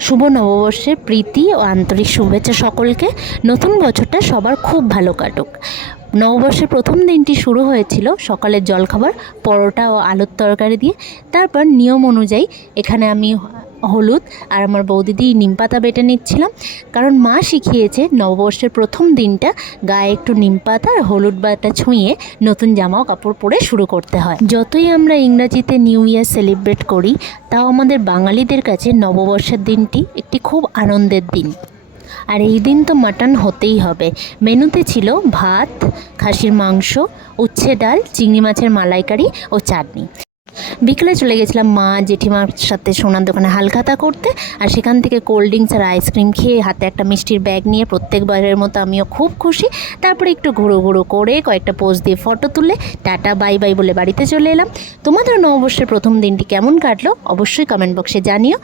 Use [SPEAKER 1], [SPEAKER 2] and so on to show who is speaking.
[SPEAKER 1] শুভ নববর্ষের প্রীতি ও আন্তরিক শুভেচ্ছা সকলকে। নতুন বছরটা সবার খুব ভালো কাটুক। নববর্ষের প্রথম দিনটি শুরু হয়েছিল সকালের জলখাবার, পরোটা ও আলুর তরকারি দিয়ে। তারপর নিয়ম অনুযায়ী এখানে আমি হলুদ আর আমার বৌদিদি নিম পাতা বেটে নিচ্ছিলাম। কারণ মা শিখিয়েছে নববর্ষের প্রথম দিনটা গায়ে একটু নিম পাতা আর হলুদ বাটা ছুঁয়ে নতুন জামা কাপড় পরে শুরু করতে হয়। যতই আমরা ইংরাজিতে নিউ ইয়ার সেলিব্রেট করি, তাও আমাদের বাঙালিদের কাছে নববর্ষের দিনটি একটি খুব আনন্দের দিন। আর এই দিন তো মাটন হতেই হবে। মেনুতে ছিল ভাত, খাসির মাংস, উচ্ছে ডাল, চিংড়ি মাছের মালাইকারি ও চাটনি। বিকেলে চলে গেছিলাম মা জেঠিমার সাথে সোনার দোকানে হালখাতা করতে, আর সেখান থেকে কোল্ড ড্রিঙ্কস আর আইসক্রিম খেয়ে হাতে একটা মিষ্টির ব্যাগ নিয়ে প্রত্যেকবারের মতো আমিও খুব খুশি। তারপরে একটু ঘুরো ঘুরো করে কয়েকটা পোস্ট দিয়ে ফটো তুলে টাটা বাই বাই বলে বাড়িতে চলে এলাম। তোমাদের নববর্ষের প্রথম দিনটি কেমন কাটলো অবশ্যই কমেন্ট বক্সে জানিও।